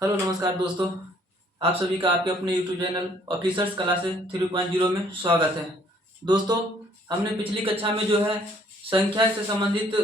Hello नमस्कार दोस्तों। आप सभी का आपके अपने यूट्यूब चैनल ऑफिसर्स क्लासेस 3.0 में स्वागत है। दोस्तों, हमने पिछली कक्षा में जो है संख्या से संबंधित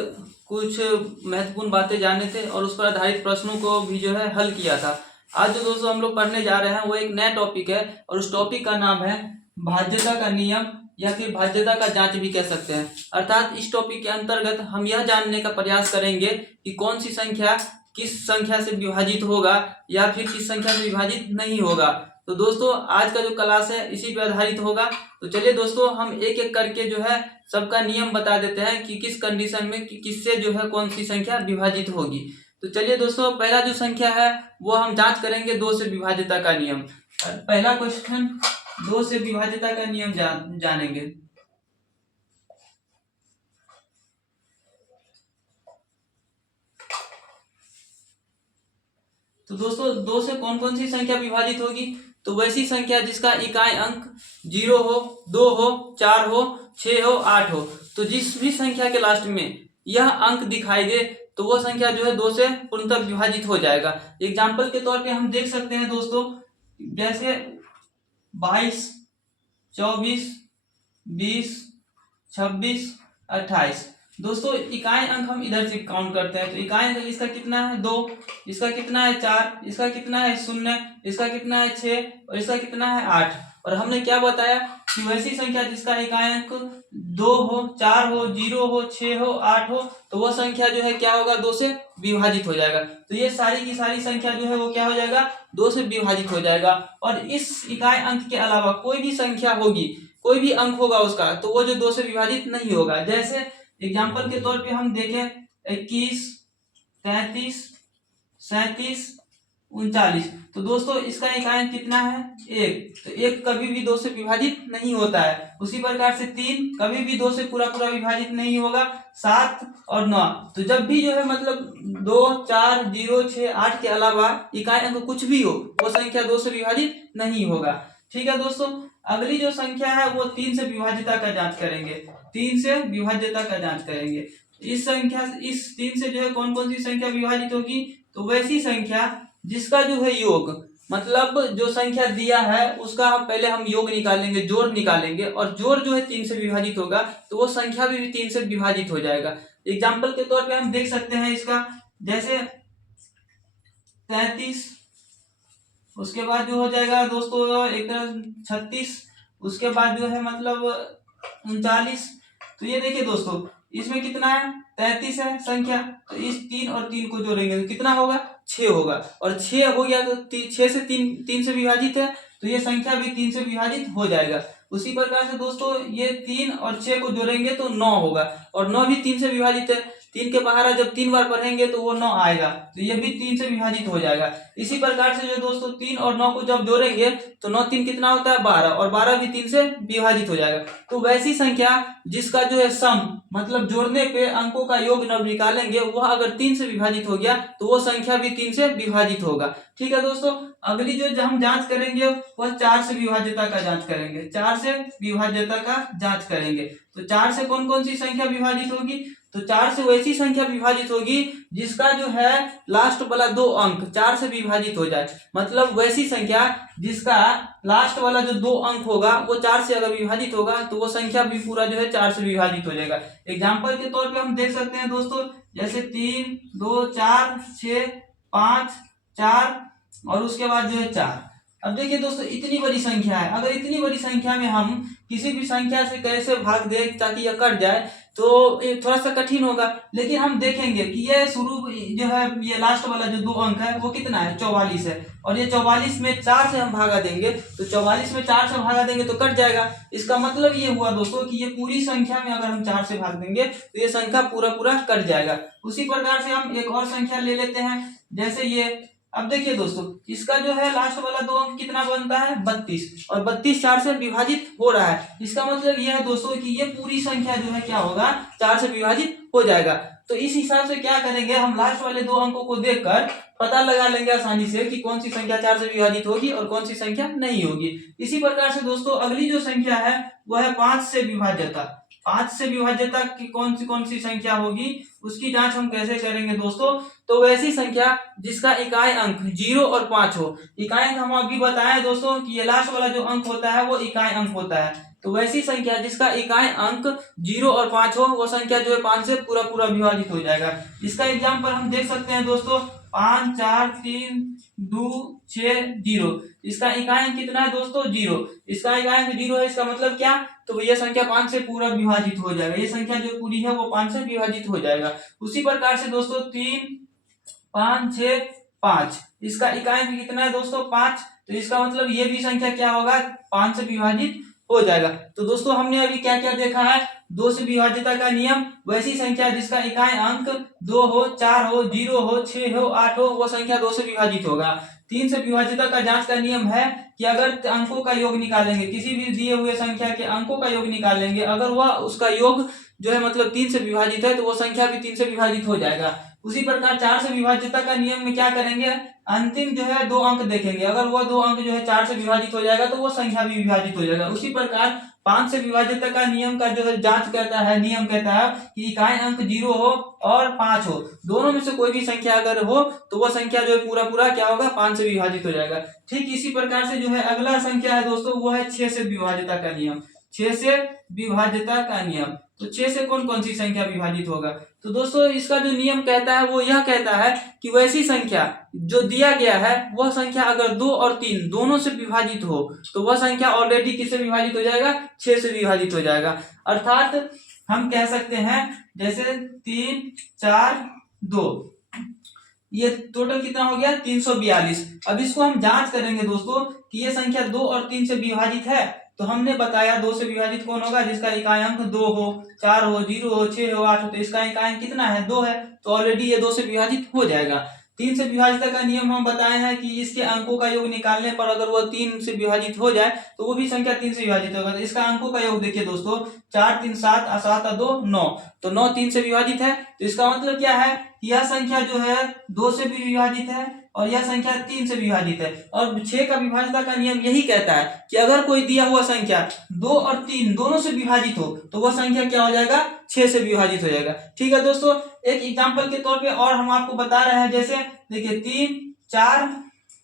कुछ महत्वपूर्ण बातें जाने थे और उस पर आधारित प्रश्नों को भी जो है हल किया था। आज जो दोस्तों हम लोग पढ़ने जा रहे हैं वो एक नया टॉपिक है और उस टॉपिक का नाम है भाज्यता का नियम या फिर भाज्यता का जांच भी कह सकते हैं। अर्थात इस टॉपिक के अंतर्गत हम यह जानने का प्रयास करेंगे कि कौन सी संख्या किस संख्या से विभाजित होगा या फिर किस संख्या से विभाजित नहीं होगा। तो दोस्तों, आज का जो क्लास है इसी पे आधारित होगा। तो चलिए दोस्तों, हम एक एक करके जो है सबका नियम बता देते हैं कि किस कंडीशन में किससे जो है कौन सी संख्या विभाजित होगी। तो चलिए दोस्तों, पहला जो संख्या है वो हम जांच करेंगे 2 से विभाज्यता का नियम। पहला क्वेश्चन 2 से विभाज्यता का नियम जानेंगे। तो दोस्तों, 2 से कौन कौन सी संख्या विभाजित होगी? तो वैसी संख्या जिसका इकाई अंक 0 हो, 2 हो, 4 हो, 6 हो, 8 हो। तो जिस भी संख्या के लास्ट में यह अंक दिखाई दे तो वो संख्या जो है 2 से पूर्णतः विभाजित हो जाएगा। एग्जाम्पल के तौर पे हम देख सकते हैं दोस्तों, जैसे 22, 24, 20, 26, 28। दोस्तों, इकाई अंक हम इधर से काउंट करते हैं तो इकाई अंक इसका कितना है 2, इसका कितना है 4, इसका कितना है 0, इसका कितना है 6 और इसका कितना है 8। और हमने क्या बताया कि वैसी संख्या जिसका इकाई अंक 2 हो, 4 हो, 0 हो, 6 हो, 8 हो तो वह संख्या जो है क्या होगा 2 से विभाजित हो जाएगा। तो ये सारी की सारी संख्या जो है वो क्या हो जाएगा 2 से विभाजित हो जाएगा। और इस इकाई अंक के अलावा कोई भी संख्या होगी, कोई भी अंक होगा उसका, तो वो जो 2 से विभाजित नहीं होगा। जैसे एग्जाम्पल के तौर पे हम देखें 21, 33, 37, 39। तो दोस्तों इसका इकाई अंक कितना है 1। तो 1 कभी भी 2 से विभाजित नहीं होता है। उसी प्रकार से 3 कभी भी 2 से पूरा पूरा विभाजित नहीं होगा। 7 और 9, तो जब भी जो है मतलब 2, 4, 0, 6, 8 के अलावा इकाई अंक कुछ भी हो वो संख्या 2 से विभाजित नहीं होगा। ठीक है दोस्तों, अगली जो संख्या है वो 3 से विभाज्यता का जांच करेंगे। 3 से विभाज्यता का जांच करेंगे। इस 3 से जो है कौन कौन सी संख्या विभाजित होगी? तो वैसी संख्या जिसका जो है योग, मतलब जो संख्या दिया है उसका पहले हम योग निकालेंगे, जोड़ निकालेंगे, और जोड़ जो है 3 से विभाजित होगा तो वो संख्या भी 3 से विभाजित हो जाएगा। एग्जाम्पल के तौर पे हम देख सकते हैं इसका, जैसे 33, उसके बाद जो हो जाएगा दोस्तों एक 36, उसके बाद जो है मतलब 39। तो ये देखिए दोस्तों, इसमें कितना है 33 है संख्या। तो इस 3 और 3 को जोड़ेंगे तो कितना होगा 6 होगा। और 6 हो गया तो 6 से 3 से विभाजित है तो ये संख्या भी 3 से विभाजित हो जाएगा। उसी प्रकार से दोस्तों ये 3 और 6 को जोड़ेंगे तो 9 होगा और 9 भी 3 से विभाजित है। 3 के बाहर जब 3 बार पढ़ेंगे तो वो 9 आएगा, तो ये भी 3 से विभाजित हो जाएगा। इसी प्रकार से जो दोस्तों 3 और 9 को जब जोड़ेंगे तो 9 3 कितना होता है 12, और 12 भी 3 से विभाजित हो जाएगा। तो वैसी संख्या जिसका जो है सम, मतलब जोड़ने पे अंकों का योग जब निकालेंगे वह अगर 3 से विभाजित हो गया तो वो संख्या भी 3 से विभाजित होगा। ठीक है दोस्तों, अगली जो हम जांच करेंगे वह 4 से विभाज्यता का जांच करेंगे। 4 से विभाज्यता का जांच करेंगे तो 4 से कौन कौन सी संख्या विभाजित होगी? तो 4 से वैसी संख्या विभाजित होगी जिसका जो है लास्ट वाला 2 अंक 4 से विभाजित हो जाए। मतलब वैसी संख्या जिसका लास्ट वाला जो 2 अंक होगा वो 4 से अगर विभाजित होगा तो वो संख्या भी पूरा जो है 4 से विभाजित हो जाएगा। एग्जाम्पल के तौर पे हम देख सकते हैं दोस्तों, जैसे 3, 2, 4, 6, 5, 4 और उसके बाद जो है 4। अब देखिए दोस्तों, इतनी बड़ी संख्या है, अगर इतनी बड़ी संख्या में हम किसी भी संख्या से कैसे भाग दे ताकि यह कट जाए तो ये थोड़ा सा कठिन होगा। लेकिन हम देखेंगे कि ये शुरू जो है ये लास्ट वाला जो 2 अंक है वो कितना है 44 है, और ये 44 में 4 से हम भागा देंगे तो 44 में 4 से भागा देंगे तो कट जाएगा। इसका मतलब ये हुआ दोस्तों कि ये पूरी संख्या में अगर हम 4 से भाग देंगे तो ये संख्या पूरा पूरा कट जाएगा। उसी प्रकार से हम एक और संख्या ले लेते हैं, जैसे ये। अब देखिए दोस्तों, इसका जो है लास्ट वाला 2 अंक कितना बनता है 32, और 32 4 से विभाजित हो रहा है। इसका मतलब यह है दोस्तों कि ये पूरी संख्या जो है क्या होगा 4 से विभाजित हो जाएगा। तो इस हिसाब से क्या करेंगे, हम लास्ट वाले 2 अंकों को देखकर पता लगा लेंगे आसानी से कि कौन सी संख्या 4 से विभाजित होगी और कौन सी संख्या नहीं होगी। इसी प्रकार से दोस्तों अगली जो संख्या है वह है 5 से विभाज्यता। 5 से विभाज्यता की कौन सी संख्या होगी उसकी जांच हम कैसे करेंगे दोस्तों। तो वैसी संख्या जिसका इकाई अंक 0 और 5 हो। इकाई अंक हम अभी बताएं दोस्तों कि ये लास्ट वाला जो अंक होता है वो इकाई अंक होता है। तो वैसी संख्या जिसका इकाई अंक 0 और 5 हो, वो संख्या जो है 5 से पूरा पूरा विभाजित हो जाएगा। इसका एग्जाम्पल हम देख सकते हैं दोस्तों, 5 4 3 2 6 0। इसका इकाई अंक कितना है दोस्तों 0। इसका इकाई अंक 0 है, इसका मतलब क्या, तो ये संख्या 5 से पूरा विभाजित हो जाएगा। ये संख्या जो पूरी है वो 5 से विभाजित हो जाएगा। उसी प्रकार से दोस्तों 3 5 6 5, इसका इकाई अंक कितना है दोस्तों 5। तो इसका मतलब ये भी संख्या क्या होगा 5 से विभाजित हो जाएगा। तो दोस्तों हमने अभी क्या क्या देखा है, 2 से विभाज्यता का नियम, वैसी संख्या जिसका इकाई अंक 2 हो 4 हो 0 हो 6 हो 8 हो, वो संख्या 2 से विभाजित होगा। 3 से विभाज्यता का जांच का नियम है कि अगर अंकों का योग निकालेंगे, किसी भी दिए हुए संख्या के अंकों का योग निकालेंगे, अगर वह उसका योग जो है मतलब 3 से विभाजित है तो वो संख्या भी 3 से विभाजित हो जाएगा। उसी प्रकार 4 से विभाज्यता का नियम में क्या करेंगे, अंतिम जो है 2 अंक देखेंगे, अगर वो 2 अंक जो है 4 से विभाजित हो जाएगा तो वो संख्या भी विभाजित हो जाएगा। उसी प्रकार 5 से विभाज्यता का नियम का जो है जांच कहता है, नियम कहता है कि इकाई अंक 0 हो और 5 हो, दोनों में से कोई भी संख्या अगर हो तो वो संख्या जो है पूरा पूरा क्या होगा 5 से विभाजित हो जाएगा। ठीक इसी प्रकार से जो है अगला संख्या है दोस्तों, वो है 6 से विभाज्यता का नियम। 6 से विभाज्यता का नियम, तो 6 से कौन कौन सी संख्या विभाजित होगा, तो दोस्तों इसका जो नियम कहता है वो यह कहता है कि वैसी संख्या जो दिया गया है वह संख्या अगर 2 और 3 दोनों से विभाजित हो तो वह संख्या ऑलरेडी किससे विभाजित हो जाएगा, 6 से विभाजित हो जाएगा। अर्थात हम कह सकते हैं जैसे 3 4 2, ये टोटल कितना हो गया 342। अब इसको हम जांच करेंगे दोस्तों कि ये संख्या 2 और 3 से विभाजित है। तो हमने बताया 2 से विभाजित कौन होगा, जिसका इकाई अंक 2 हो 4 हो 0 हो 6 हो 8 हो, तो इसका इकाई अंक कितना है 2 है, तो ऑलरेडी ये 2 से विभाजित हो जाएगा। 3 से विभाजित का नियम हम बताए हैं कि इसके अंकों का योग निकालने पर अगर वो 3 से विभाजित हो जाए तो वो भी संख्या 3 से विभाजित होगा। तो इसका अंकों का योग देखिए दोस्तों, 4 3 7 7 2 9, तो 9 3 से विभाजित है। तो इसका मतलब क्या है, यह संख्या जो है 2 से भी विभाजित है और यह संख्या 3 से विभाजित है। और 6 का विभाज्यता का नियम यही कहता है कि अगर कोई दिया हुआ संख्या 2 और 3 दोनों से विभाजित हो तो वह संख्या क्या हो जाएगा 6 से विभाजित हो जाएगा। ठीक है दोस्तों, एक एग्जांपल के तौर पे और हम आपको बता रहे हैं, जैसे देखिए 3 4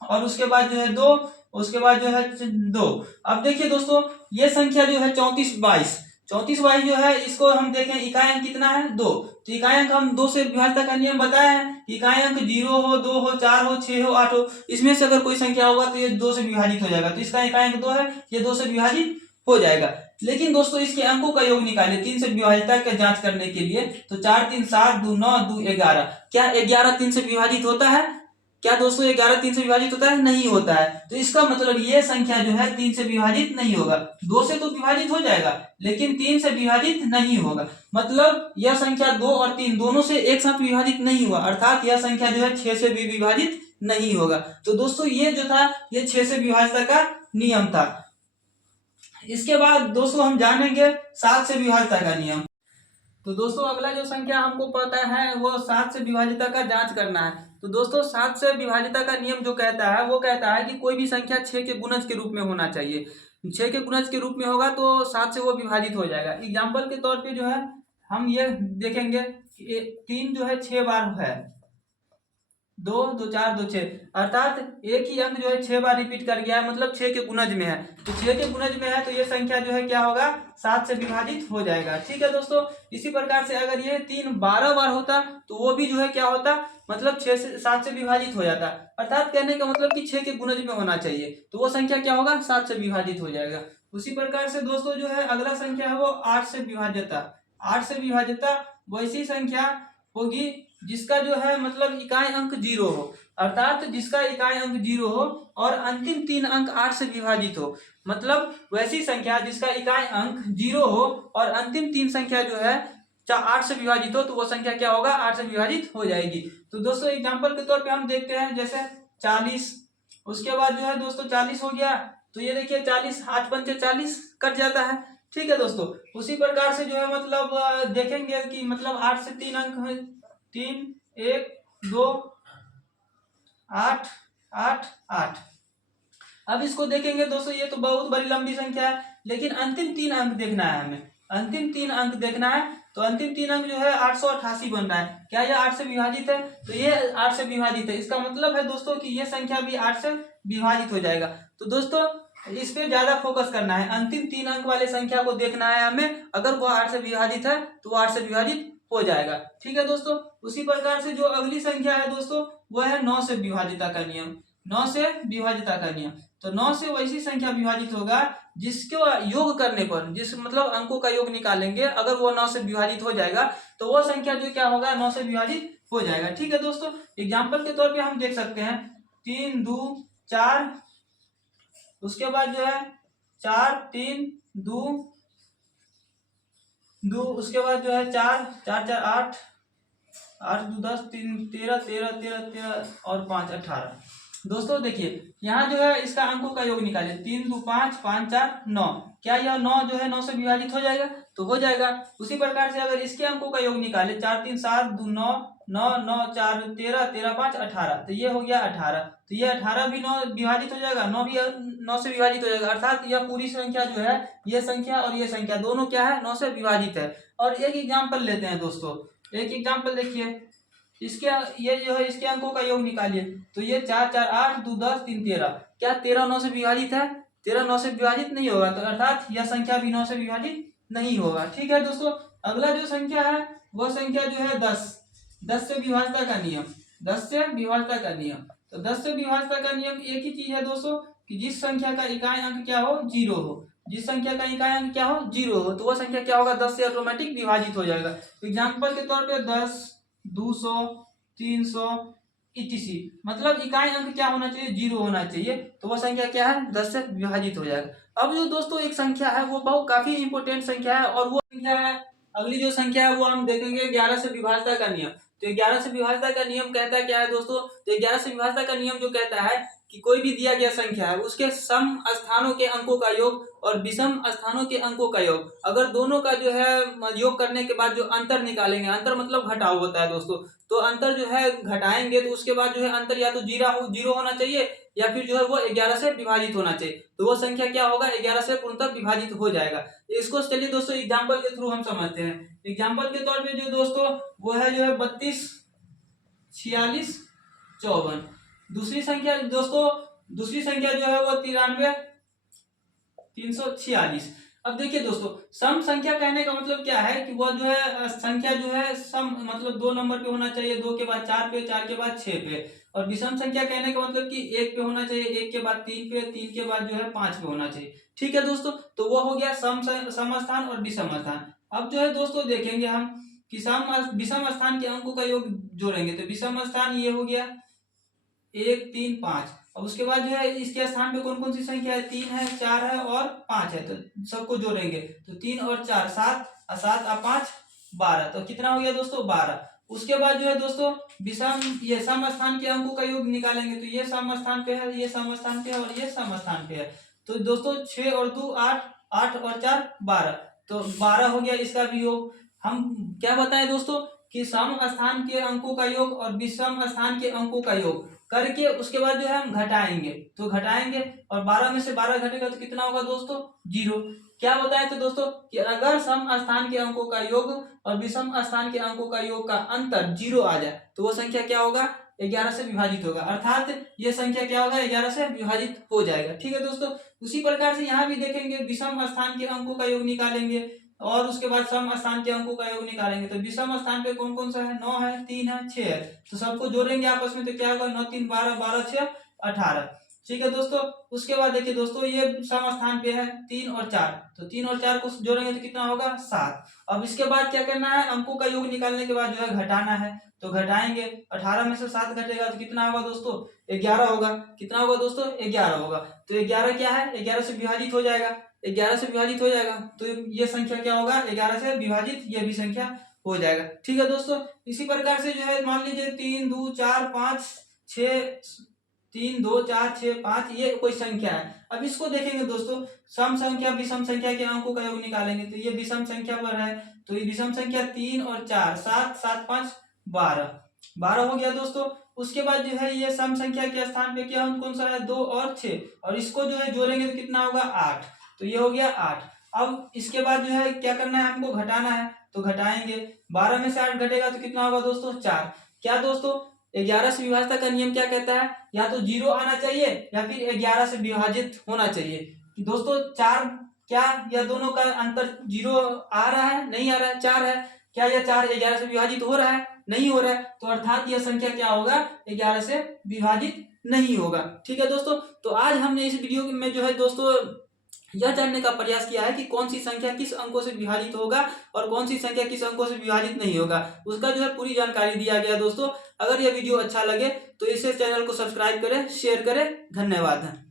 और उसके बाद जो है 2, उसके बाद जो है 2। अब देखिए दोस्तों ये संख्या जो है 34 22, 34 22 जो है इसको हम देखें इकाई अंक कितना है 2। तो इकाई अंक हम 2 से विभाज्यता का नियम बताया है, इकाई अंक 0 हो 2 हो 4 हो 6 हो 8 हो, इसमें से अगर कोई संख्या होगा तो ये 2 से विभाजित हो जाएगा। तो इसका इकाई अंक 2 है, ये 2 से विभाजित हो जाएगा। लेकिन दोस्तों इसके अंकों का योग निकाले 3 से विभाज्यता का जांच करने के लिए, तो 4 3 7 2 9 2 11, क्या 11 3 से विभाजित होता है, क्या दोस्तों 11 3 से विभाजित होता है, नहीं होता है। तो इसका मतलब ये संख्या जो है 3 से विभाजित नहीं होगा। 2 से तो विभाजित हो जाएगा लेकिन 3 से विभाजित नहीं होगा, मतलब यह संख्या 2 और 3 दोनों से एक साथ विभाजित नहीं हुआ, अर्थात यह संख्या जो है 6 से भी विभाजित नहीं होगा। तो दोस्तों ये जो था ये 6 से विभाज्यता का नियम था। इसके बाद दोस्तों हम जानेंगे 7 से विभाज्यता का नियम। तो दोस्तों अगला जो संख्या हमको पता है वो 7 से विभाज्यता का जांच करना है। तो दोस्तों 7 से विभाज्यता का नियम जो कहता है वो कहता है कि कोई भी संख्या 6 के गुणज के रूप में होना चाहिए। 6 के गुणज के रूप में होगा तो 7 से वो विभाजित हो जाएगा। एग्जाम्पल के तौर पे जो है हम ये देखेंगे 3 जो है 6 बार है, 2 2 4 2 6, अर्थात एक ही अंक जो है 6 बार रिपीट कर गया है, मतलब 6 के गुणज में है। तो 6 के गुणज में है तो ये संख्या जो है क्या होगा 7 से विभाजित हो जाएगा। ठीक है दोस्तों, इसी प्रकार से अगर ये 3 12 बार होता तो वो भी जो है क्या होता, मतलब 6 से 7 से विभाजित हो जाता, अर्थात कहने का मतलब कि 6 के गुणज में होना चाहिए, तो वो संख्या क्या होगा 7 से विभाजित हो जाएगा। उसी प्रकार से दोस्तों जो है अगला संख्या है वो 8 से विभाज्यता। 8 से विभाज्यता वैसी संख्या होगी जिसका जो है मतलब इकाई अंक 0 हो, अर्थात जिसका इकाई अंक 0 हो और अंतिम 3 अंक 8 से विभाजित हो, मतलब वैसी संख्या जिसका इकाई अंक 0 हो और अंतिम 3 संख्या जो है 8 से विभाजित हो, तो वो संख्या क्या होगा 8 से विभाजित हो जाएगी। तो दोस्तों एग्जाम्पल के तौर पे हम देखते हैं जैसे 40, उसके बाद जो है दोस्तों 40 हो गया, तो ये देखिए 40 8 पंचे 40 कट जाता है। ठीक है दोस्तों, उसी प्रकार से जो है मतलब देखेंगे कि मतलब 8 से 3 अंक है, 3 1 2 8 8 8। अब इसको देखेंगे दोस्तों, ये तो बहुत बड़ी लंबी संख्या है लेकिन अंतिम 3 अंक देखना है हमें। अंतिम 3 अंक देखना है। तो अंतिम 3 अंक जो है 888 बन रहा है। क्या यह 8 से विभाजित है? तो ये 8 से विभाजित है। इसका मतलब है दोस्तों कि ये संख्या भी 8 से विभाजित हो जाएगा। तो दोस्तों इस पे ज्यादा फोकस करना है, अंतिम 3 अंक वाले संख्या को देखना है हमें। अगर वो 8 से विभाजित है तो वो 8 से विभाजित हो जाएगा। ठीक है दोस्तों। उसी प्रकार से जो अगली संख्या है दोस्तों वो है 9 से विभाजिता का नियम। 9 से विभाजिता का नियम। तो 9 से वैसी संख्या विभाजित होगा जिसको योग करने पर, जिस मतलब अंकों का योग निकालेंगे, अगर वो 9 से विभाजित हो जाएगा तो वो संख्या जो क्या होगा 9 से विभाजित हो जाएगा। ठीक है दोस्तों। एग्जाम्पल के तौर पे हम देख सकते हैं 3 2 4, उसके बाद जो है 4 3 2 2, उसके बाद जो है 4 4 4 8 8 2 10 3 13 13 13 13 और 5 18। दोस्तों देखिए यहाँ जो है इसका अंकों का योग निकालिए। 3 2 5 5 4 9। क्या यह 9 जो है 9 से विभाजित हो जाएगा? तो हो जाएगा। उसी प्रकार से अगर इसके अंकों का योग निकाले 4 3 7 2 9 9 9 4 13 13 5 18, तो ये हो गया 18। तो ये 18 भी 9 विभाजित हो जाएगा, 9 भी 9 से विभाजित हो जाएगा। अर्थात यह पूरी संख्या जो है, ये संख्या और ये संख्या दोनों क्या है 9 से विभाजित है। और एक एग्जाम्पल लेते हैं दोस्तों। एक एग्जाम्पल देखिए, इसके ये जो है इसके अंकों का योग निकालिए। तो ये 4 4 8 2 10 3 13। क्या 13 9 से विभाजित है? 13 9 से विभाजित नहीं होगा। तो अर्थात यह संख्या भी 9 से विभाजित नहीं होगा। ठीक है दोस्तों। अगला जो संख्या है वह संख्या जो है 10। 10 से विभाजिता का नियम। 10 से विभाजिता का नियम। तो 10 से विभाजिता का नियम एक ही चीज है दोस्तों कि जिस संख्या का इकाई अंक क्या हो 0 हो। जिस संख्या का इकाई अंक क्या हो 0 हो, तो वह संख्या क्या होगा 10 से ऑटोमेटिक विभाजित हो जाएगा। एग्जाम्पल के तौर पे 10 200 300 etc, मतलब इकाई अंक क्या होना चाहिए 0 होना चाहिए। तो वह संख्या क्या है 10 से विभाजित हो जाएगा। अब जो दोस्तों एक संख्या है वो बहुत काफी इंपॉर्टेंट संख्या है, और वो संख्या है, अगली जो संख्या है वो हम देखेंगे 11 से विभाजिता का नियम। तो 11 से विभाजिता का नियम कहता है क्या है दोस्तों? तो 11 से विभाजिता का नियम जो कहता है कि कोई भी दिया गया संख्या है उसके सम स्थानों के अंकों का योग और विषम स्थानों के अंकों का योग, अगर दोनों का जो है योग करने के बाद जो अंतर निकालेंगे, अंतर मतलब घटाव होता है दोस्तों, तो अंतर जो है घटाएंगे तो उसके बाद जो है अंतर या तो जीरो होना चाहिए या फिर जो है वो 11 से विभाजित होना चाहिए। तो वो संख्या क्या होगा 11 से पूर्णतः विभाजित हो जाएगा। इसको चलिए दोस्तों एग्जाम्पल के थ्रू हम समझते हैं। एग्जाम्पल के तौर पे जो दोस्तों वो है जो है 32 46 54। दूसरी संख्या दोस्तों, दूसरी संख्या जो है वो 93 346। अब देखिए दोस्तों सम संख्या कहने का मतलब क्या है कि वो जो है संख्या जो है सम मतलब 2 नंबर पे होना चाहिए, 2 के बाद 4 पे, 4 के बाद 6 पे। और विषम संख्या कहने का मतलब कि 1 पे होना चाहिए, 1 के बाद 3 पे, 3 के बाद जो है 5 पे होना चाहिए। ठीक है दोस्तों। तो वो हो गया सम स्थान और विषम स्थान। अब जो है दोस्तों देखेंगे हम कि विषम स्थान के अंकों का योग जोड़ेंगे। तो विषम स्थान ये हो गया 1 3 5। अब उसके बाद जो है इसके स्थान पे कौन कौन सी संख्या है 3 है 4 है और 5 है। तो सबको जोड़ेंगे तो 3 और 4 7 और 7 और 5 12। तो कितना हो गया दोस्तों 12। उसके बाद जो है दोस्तों विषम ये सम स्थान के अंकों का योग निकालेंगे। तो ये सम स्थान पे है, ये सम स्थान पे है और ये सम स्थान पे है। तो दोस्तों 6 और 2 8, 8 और 4 12। तो 12 हो गया इसका भी योग। हम क्या बताएं दोस्तों कि सम स्थान के अंकों का योग और विषम स्थान के अंकों का योग करके उसके बाद जो है हम घटाएंगे। तो घटाएंगे और 12 में से 12 घटेगा तो कितना होगा दोस्तों 0। क्या बताए थे दोस्तों कि अगर सम स्थान के अंकों का योग और विषम स्थान के अंकों का योग का अंतर 0 आ जाए तो वो संख्या क्या होगा 11 से विभाजित होगा। अर्थात ये संख्या क्या होगा 11 से विभाजित हो जाएगा। ठीक है दोस्तों। उसी प्रकार से यहाँ भी देखेंगे विषम स्थान के अंकों का योग निकालेंगे और उसके बाद सम स्थान के अंकों का योग निकालेंगे। तो विषम स्थान पे कौन कौन सा है 9 है 3 है 6 है। तो सबको जोड़ेंगे आपस में तो क्या होगा 9 3 12 12 6 18। ठीक है दोस्तों। उसके बाद देखिए दोस्तों ये सम स्थान पे है 3 और 4। तो 3 और 4 को जोड़ेंगे तो कितना होगा 7। अब इसके बाद क्या करना है अंकों का योग निकालने के बाद जो है घटाना है। तो घटाएंगे 18 में से 7 घटेगा तो कितना होगा दोस्तों 11 होगा। कितना होगा दोस्तों 11 होगा। तो 11 क्या है 11 से विभाजित हो जाएगा। 11 से विभाजित हो जाएगा तो ये संख्या क्या होगा 11 से विभाजित ये भी संख्या हो जाएगा। ठीक है दोस्तों। इसी प्रकार से जो है मान लीजिए 3 2 4 5 6 3 2 4 6 5 ये कोई संख्या है। अब इसको देखेंगे दोस्तों सम संख्या विषम संख्या के अंकों का योग निकालेंगे। तो ये विषम संख्या पर है तो ये विषम संख्या 3 और 4 7 7 5 12 12 हो गया दोस्तों। उसके बाद जो है ये सम संख्या के स्थान पे क्या कौन सा है 2 और 6 और इसको जो है जोड़ेंगे तो कितना होगा 8। तो ये हो गया 8। अब इसके बाद जो है क्या करना है, हमको घटाना है, तो घटाएंगे। 12 में से 8 घटेगा तो कितना होगा दोस्तों, 4। क्या दोस्तों, 11 से विभाजन का नियम क्या कहता है, या तो 0 आना चाहिए या फिर 11 से विभाजित होना चाहिए। कि दोस्तों 4 क्या, या दोनों का अंतर 0 आ रहा है, नहीं आ रहा है, 4 है। क्या यह 4 11 से विभाजित हो रहा है, नहीं हो रहा है, तो अर्थात यह संख्या क्या होगा, 11 से विभाजित नहीं होगा। ठीक है दोस्तों, तो आज हमने इस वीडियो में जो है दोस्तों यह जानने का प्रयास किया है कि कौन सी संख्या किस अंकों से विभाजित होगा और कौन सी संख्या किस अंकों से विभाजित नहीं होगा, उसका जो है पूरी जानकारी दिया गया दोस्तों। अगर यह वीडियो अच्छा लगे तो इसे चैनल को सब्सक्राइब करें, शेयर करें। धन्यवाद।